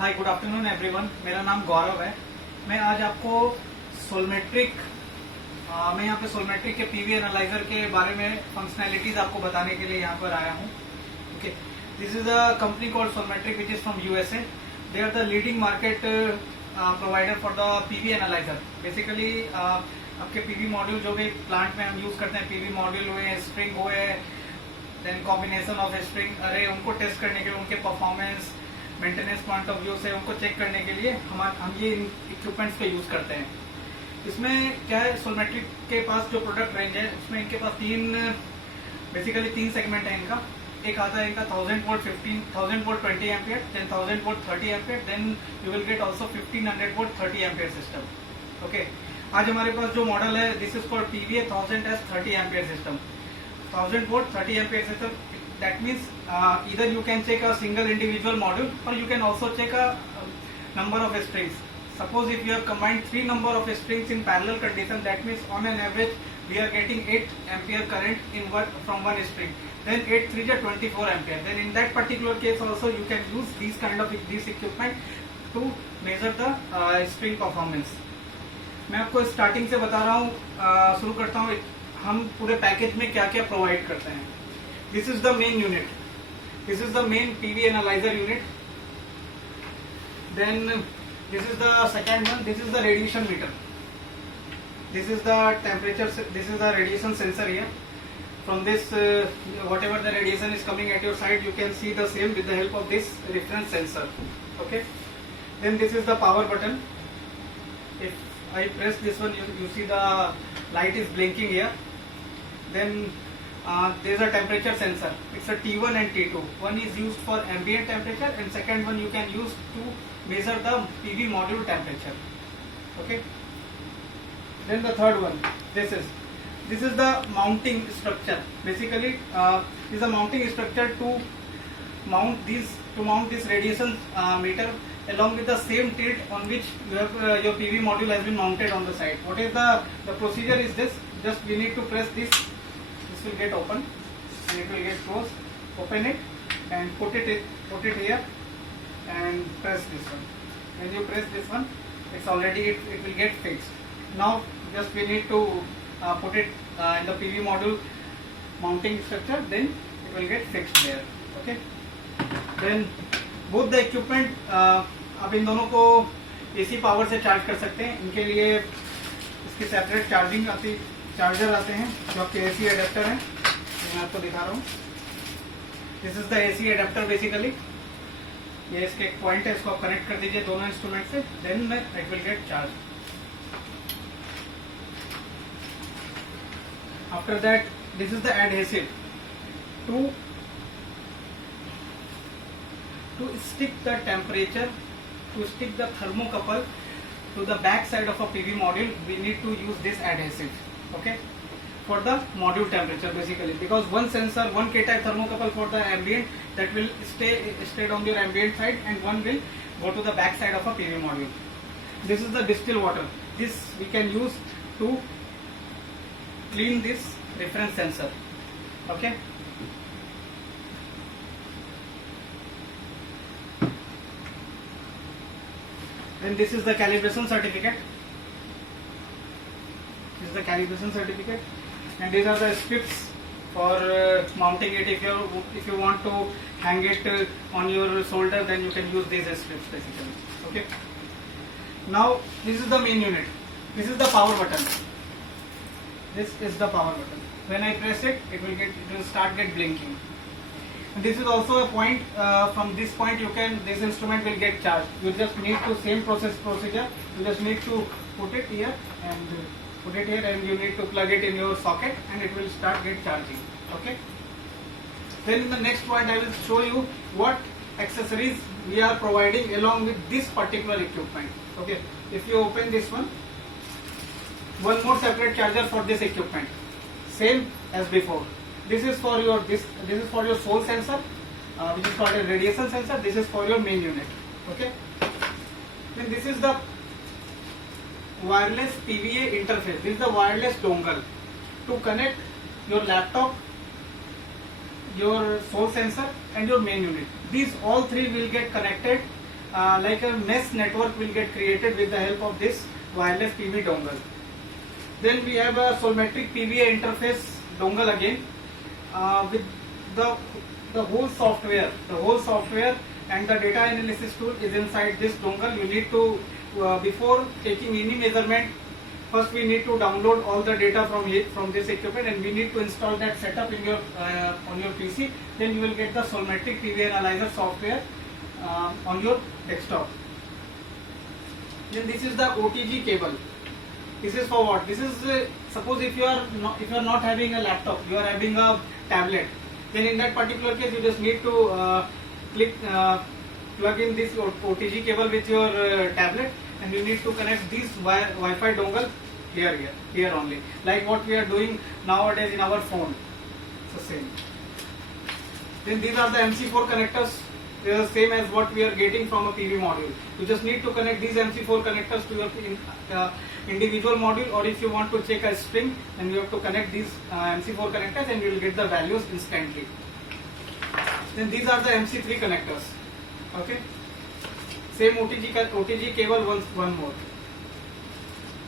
Hi good afternoon everyone. मेरा नाम गौरव है। मैं आज आपको सोलमेट्रिक मैं यहाँ पे सोलमेट्रिक के पीवी एनालाइजर के बारे में फंक्शनैलिटीज आपको बताने के लिए यहाँ पर आया हूँ। Okay, this is a company called Solmetric which is from USA. They are the leading market provider for the PV analyzer. Basically आपके पीवी मॉड्यूल जो भी प्लांट में हम यूज करते हैं, पीवी मॉड्यूल हुए, स्प्रिंग हुए, देन कॉम्बिनेशन ऑफ स्प्रिंग अरे, उनको टेस्ट करने के लिए, उनके performance maintenance point of view से उनको चेक करने के लिए हम ये इक्विपमेंट्स का यूज करते हैं। इसमें क्या है, सोलमेट्रिक के पास जो प्रोडक्ट रेंज है उसमें इनके पास बेसिकली तीन सेगमेंट है इनका। एक आता है इनका 1000 volt 1000 volt 20 ampere, then 1000 volt 30 ampere, then you will get also 1500 volt 30 ampere system. Okay, आज हमारे पास जो मॉडल है, this is for PVA 1000S 30 ampere system. 1000 volt 30 ampere system, that means either you can check a single individual module or you can also check a number of strings. Suppose if you have combined 3 number of strings in parallel condition, that means on an average we are getting 8 ampere current from one string, then 8 3 is 24 ampere. Then in that particular case also you can use this equipment to measure the string performance. मैं आपको starting से बता रहा हूँ, शुरू करता हूँ हम पूरे पैकेज में क्या क्या प्रोवाइड करते हैं। This is the main unit. This is the main PV analyzer unit. Then this is the second one. This is the radiation meter. This is the temperature. This is the radiation sensor here. From this, whatever the radiation is coming at your side, you can see the same with the help of this reference sensor. Okay. Then this is the power button. If I press this one, you see the light is blinking here. Then there is a temperature sensor. It's a T1 and T2. One is used for ambient temperature and second one you can use to measure the PV module temperature. Okay. Then the third one, this is the mounting structure. Basically, this is a mounting structure to mount this radiation meter along with the same tilt on which you have your PV module has been mounted on the side. What is the procedure is this? Just we need to press this. This will get open and it will get closed. Open it and put it here and press this one. When you press this one, it's already it will get fixed. Now just we need to put it in the PV module mounting structure, then it will get fixed there. Okay. Then both the equipment आप इन दोनों को AC power से charge कर सकते हैं। इनके लिए इसकी सेपरेट चार्जर आते हैं जो आपके AC एडेप्टर हैं। मैं आपको दिखा रहा हूँ। This is the AC adapter. Basically ये इसके एक पॉइंट है, इसको आप कनेक्ट कर दीजिए दोनों इंस्ट्रूमेंट से, then it will get charge. After that this is the adhesive to stick the temperature, to stick the thermocouple to the back side of a PV module. We need to use this adhesive. Okay, for the module temperature basically, because one sensor, one K-type thermocouple for the ambient, that will stay on your ambient side and one will go to the back side of a PV module. This is the distilled water. This we can use to clean this reference sensor. Okay. Then this is the calibration certificate. This is the calibration certificate, and these are the strips for mounting it. If you want to hang it on your shoulder, then you can use these strips basically. Okay. Now this is the main unit. This is the power button. This is the power button. When I press it, it will start blinking. And this is also a point. From this point, this instrument will get charged. You just need to same procedure. You just need to put it here and you need to plug it in your socket, and it will start charging. Okay. Then in the next point, I will show you what accessories we are providing along with this particular equipment. Okay. If you open this one more separate charger for this equipment, same as before. This is for your soul sensor, which is called a radiation sensor. This is for your main unit. Okay. Then this is the wireless PVA interface. This is the wireless dongle to connect your laptop, your soul sensor and your main unit. These all three will get connected like a mesh network will get created with the help of this wireless PV dongle. Then we have a Solmetric PVA interface dongle again, with the whole software and the data analysis tool is inside this dongle. You need to before taking any measurement, first we need to download all the data from this equipment, and we need to install that setup in your on your PC. Then you will get the Solmetric PVA analyzer software on your desktop. Then this is the OTG cable. This is for what? This is suppose if you are not having a laptop, you are having a tablet. Then in that particular case, you just need to plug in this OTG cable with your tablet, and you need to connect this Wi-Fi dongle here only, like what we are doing nowadays in our phone. It's the same. Then these are the MC4 connectors. They are the same as what we are getting from a PV module. You just need to connect these MC4 connectors to your individual module, or if you want to check a string, then you have to connect these MC4 connectors, and you will get the values instantly. Then these are the MC3 connectors. Okay, same OTG cable, one more.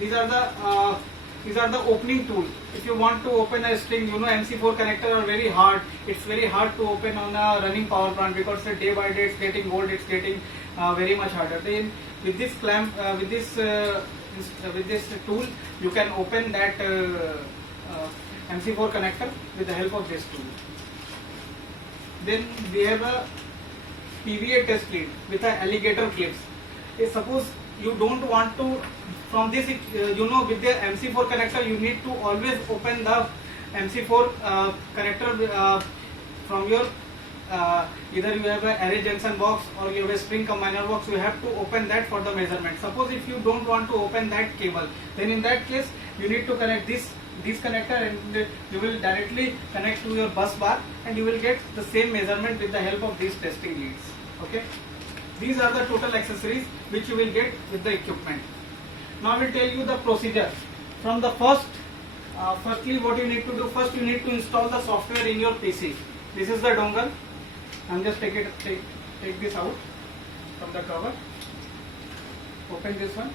These are the opening tool. If you want to open a string, MC4 connector are very hard. It's very hard to open on a running power plant, because day by day it's getting old. It's getting very much harder. Then with this clamp, with this tool, you can open that MC4 connector with the help of this tool. Then we have a PVA test lead with the alligator clips. Suppose you don't want to, from this, with the MC4 connector, you need to always open the MC4 connector from your either you have a array junction box or you have a string combiner box. You have to open that for the measurement. Suppose if you don't want to open that cable, then in that case you need to connect this connector, and you will directly connect to your bus bar, and you will get the same measurement with the help of these testing leads. Okay, these are the total accessories which you will get with the equipment. Now I will tell you the procedure. From the firstly what you need to do, first you need to install the software in your PC. This is the dongle. I'm just take this out from the cover, open this one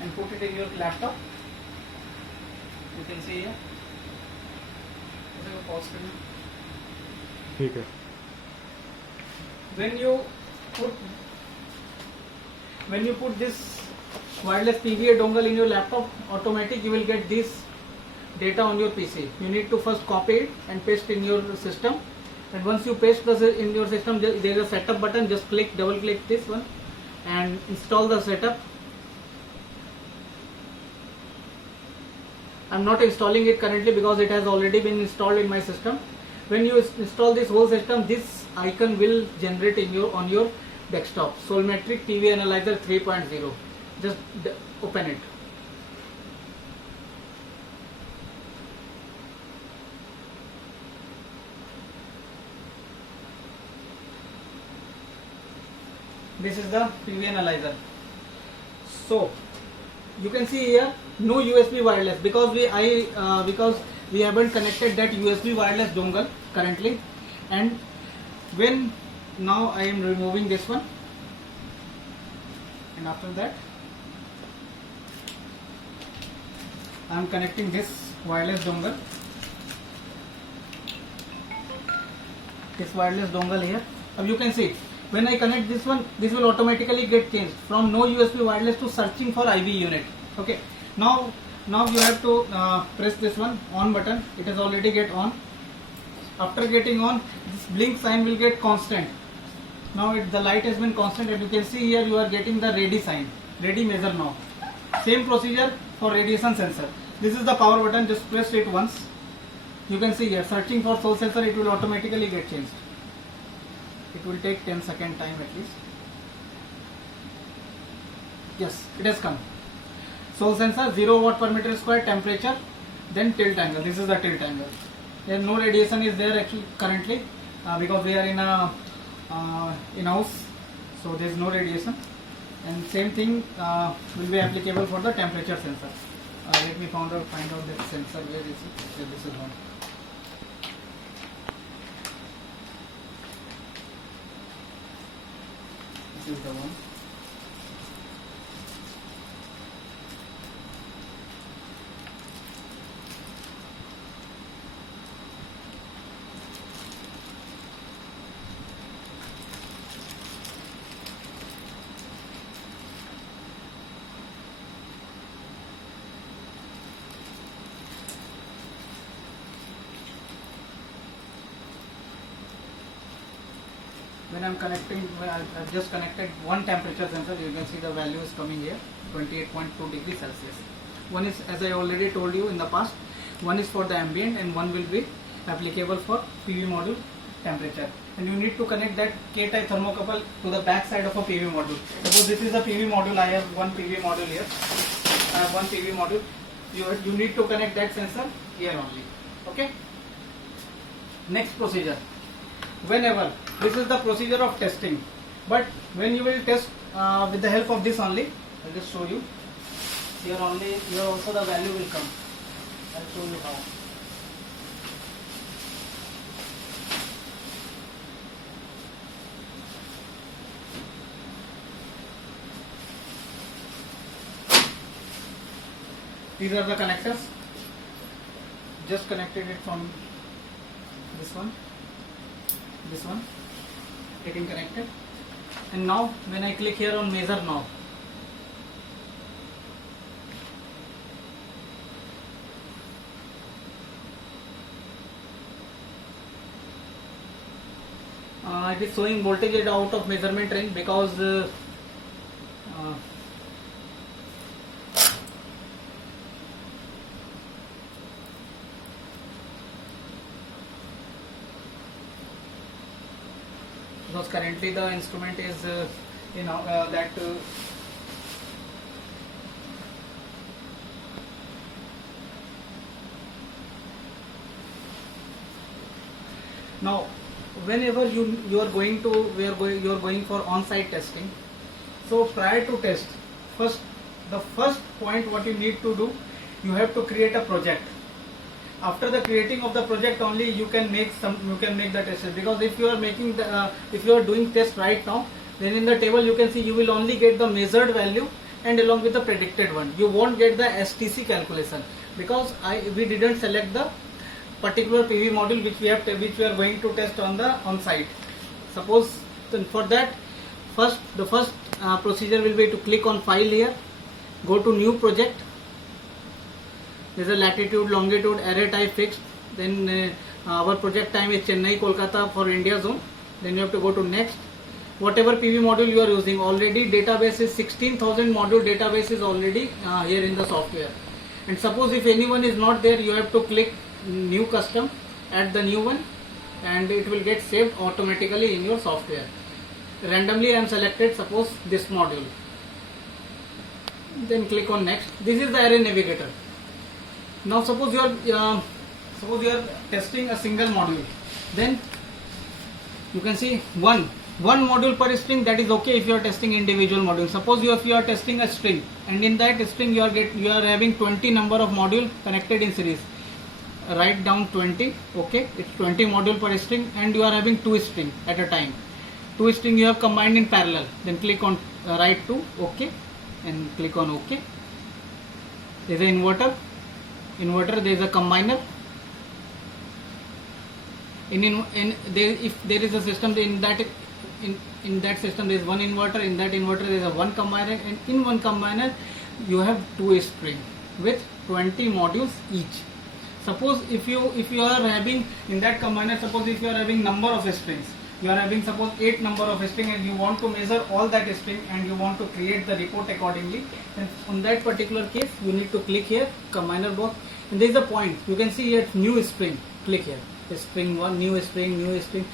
and put it in your laptop. You can see here. Pause करें. ठीक है. When you put this wireless PVA dongle in your laptop, automatic you will get this data on your PC. You need to first copy it and paste in your system, and once you paste in your system, there is a setup button. Just double click this one and install the setup. I'm not installing it currently because it has already been installed in my system. When you install this whole system, this icon will generate on your desktop. Solmetric PV Analyzer 3.0. Just open it. This is the PV Analyzer. So you can see here no USB wireless, because we haven't connected that USB wireless dongle currently. And now I am removing this one, and after that I am connecting this wireless dongle. This wireless dongle here. Now you can see when I connect this one, this will automatically get changed from no USB wireless to searching for IV unit. Okay. Now you have to press this one on button. It has already get on. After getting on, this blink sign will get constant. Now the light has been constant, and you can see here you are getting the ready sign. Ready measure now. Same procedure for radiation sensor. This is the power button. Just press it once. You can see here searching for source sensor. It will automatically get changed. It will take 10-second time at least. Yes, it has come. Source sensor 0 watt per meter square, temperature, then tilt angle. This is the tilt angle. There no radiation is there actually currently because we are in a in-house, so there is no radiation. And same thing will be applicable for the temperature sensor. Let me find out that sensor. Where is it? Okay, this is one. This is the one. When I'm connecting, I've just connected one temperature sensor. You can see the value is coming here, 28.2 degrees Celsius. One is, as I already told you in the past, one is for the ambient and one will be applicable for PV module temperature. And you need to connect that K-type thermocouple to the back side of a PV module. Suppose this is a PV module. I have one PV module here. I have one PV module. You need to connect that sensor here only. Okay. Next procedure. Whenever, this is the procedure of testing, but when you will test with the help of this only, I'll just show you. Here only, here also the value will come. I'll show you how. These are the connectors. Just connected it from this one, getting connected. And now when I click here on measure now, it is showing voltage is out of measurement range because currently the instrument is that now whenever you are going for on-site testing. So prior to test, the first point what you need to do, you have to create a project. After the creating of the project only you can make the tests, because if you are doing test right now, then in the table you can see you will only get the measured value and along with the predicted one. You won't get the STC calculation because we didn't select the particular PV module which we are going to test on site. Suppose for that, the first procedure will be to click on file here, go to new project. There is a latitude, longitude, array type fixed. Then our project time is Chennai, Kolkata for India zone. Then you have to go to next. Whatever PV module you are using, already database is 16,000 module database is already here in the software. And suppose if anyone is not there, you have to click new custom, add the new one, and it will get saved automatically in your software. Randomly I am selected, suppose this module. Then click on next. This is the array navigator. Now suppose you are testing a single module, then you can see one module per string. That is okay if you are testing individual modules. Suppose if you are testing a string, and in that string you are having 20 number of module connected in series. Write down 20. Okay, it's 20 module per string, and you are having 2 string at a time. 2 string you have combined in parallel. Then click on write to OK, and click on OK. There is an inverter. There is a combiner. If there is a system, in that system there is one inverter. In that inverter there is a one combiner, and in one combiner you have 2 string with 20 modules each. Suppose if you are having in that combiner, suppose if you are having number of strings, you are having suppose 8 number of string, and you want to measure all that string and you want to create the report accordingly, then on that particular case you need to click here combiner box, and there is a point you can see here new string. Click here string 1, new string.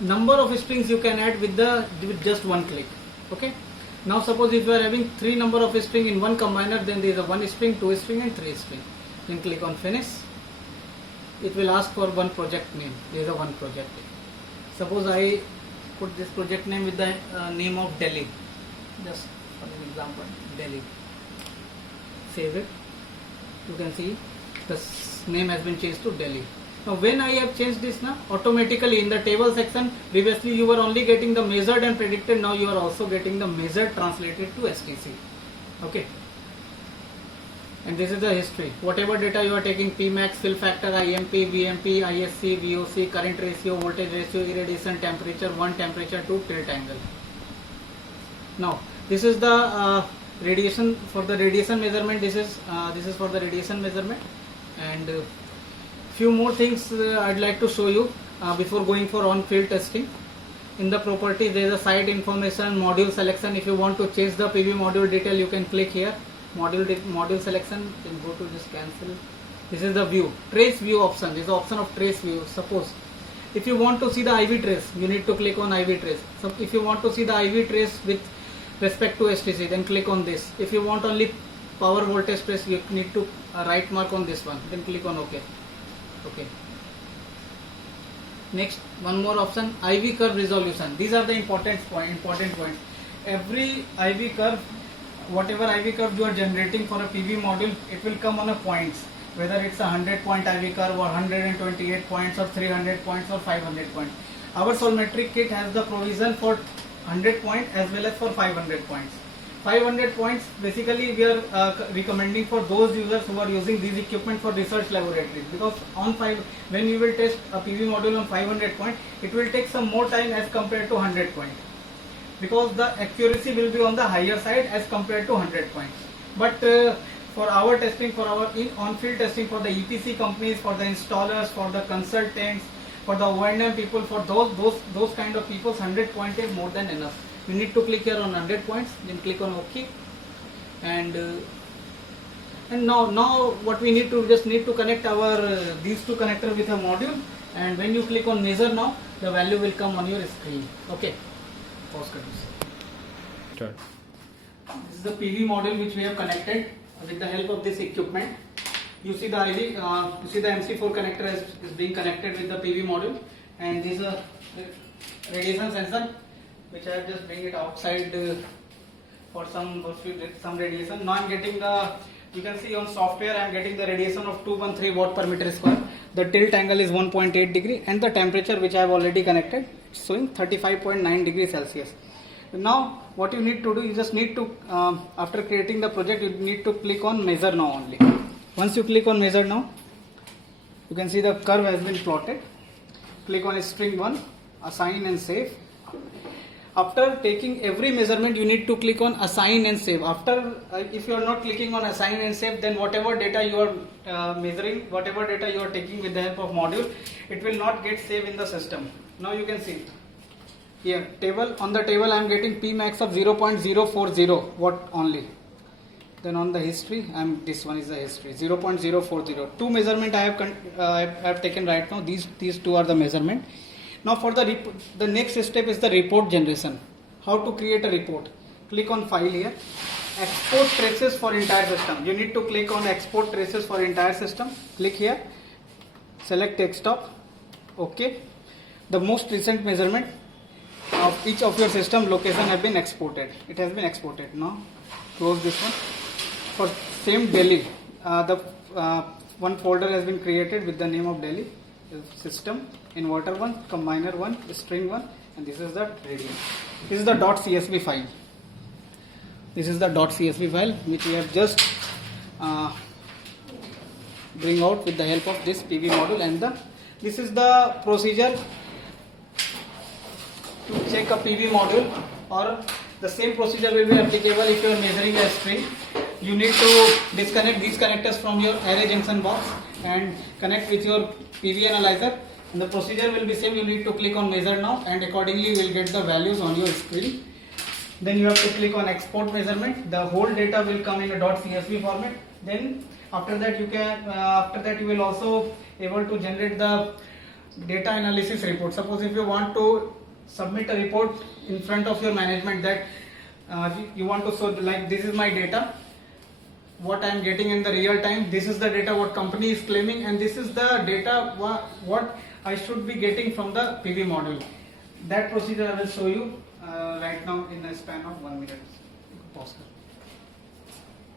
Number of strings you can add with just one click. Okay. Now suppose if you are having 3 number of string in one combiner, then there is a 1 string, 2 string, and 3 string. Then click on finish. It will ask for one project name. There is a one project. Suppose I put this project name with the name of Delhi, just for an example, Delhi. Save it. You can see the name has been changed to Delhi. Now when I have changed this now, automatically in the table section, previously you were only getting the measured and predicted, now you are also getting the measured translated to STC. Okay. And this is the history. Whatever data you are taking, Pmax, fill factor, IMP, VMP, ISC, VOC, current ratio, voltage ratio, irradiation, temperature 1, temperature 2, tilt angle. Now this is the radiation, for the radiation measurement. This is for the radiation measurement, and few more things I'd like to show you before going for on-field testing. In the properties there is a site information, module selection. If you want to change the PV module detail, you can click here, module selection, then go to this cancel. This is the view, trace view option. This is the option of trace view. Suppose if you want to see the IV trace, you need to click on IV trace. So if you want to see the IV trace with respect to STC, then click on this. If you want only power voltage trace, you need to right mark on this one, then click on OK. Okay. Next, one more option, IV curve resolution. These are the important points. Every IV curve, whatever IV curve you are generating for a PV module, it will come on a points. Whether it's a 100-point IV curve or 128 points or 300 points or 500 points. Our Solmetric kit has the provision for 100 points as well as for 500 points. 500 points basically we are recommending for those users who are using these equipment for research laboratories, because when you will test a PV module on 500 points, it will take some more time as compared to 100 points, because the accuracy will be on the higher side as compared to 100 points. But for our testing, for our on-field testing, for the EPC companies, for the installers, for the consultants, for the O&M people, for those kind of people, 100 points is more than enough. You need to click here on 100 points, then click on OK, and now what we need to just connect our these two connectors with a module, and when you click on measure now, the value will come on your screen. Okay, pause Start. This is the PV module which we have connected with the help of this equipment. You see the IV, you see the MC4 connector is being connected with the PV module, and this is a radiation sensor which I have just bring it outside for some radiation. Now I am getting you can see on software I am getting the radiation of 213 watt per meter square. The tilt angle is 1.8 degree, and the temperature which I have already connected showing 35.9 degrees Celsius. Now what you need to do, you just need to after creating the project, you need to click on measure now only. Once you click on measure now, you can see the curve has been plotted. Click on string 1, assign and save. After taking every measurement, you need to click on assign and save. After if you are not clicking on assign and save, then whatever data you are measuring, whatever data you are taking with the help of module, it will not get saved in the system. Now you can see here, on the table I am getting Pmax of 0.040 watt only. Then on the history, this one is the history, 0.040. Two measurement I have taken right now. These two are the measurement. Now for the next step is the report generation. How to create a report? Click on file here. Export traces for entire system. You need to click on export traces for entire system. Click here. Select desktop. OK. The most recent measurement of each of your system location have been exported. It has been exported. Now close this one. For same Delhi, one folder has been created with the name of Delhi. System, inverter 1, combiner 1, string 1, and this is the radian. This is the .csv file. This is the .csv file which we have just bring out with the help of this PV module, and this is the procedure to check a PV module, or the same procedure will be applicable if you are measuring a string. You need to disconnect these connectors from your array junction box and connect with your PV analyzer, and the procedure will be same. You need to click on measure now, and accordingly you will get the values on your screen. Then you have to click on export measurement. The whole data will come in a .csv format. Then after that you will also able to generate the data analysis report. Suppose if you want to submit a report in front of your management that you want to show, like, this is my data, what I am getting in the real time, this is the data what company is claiming, and this is the data what I should be getting from the PV module. That procedure I will show you right now in a span of 1 minute. Pause.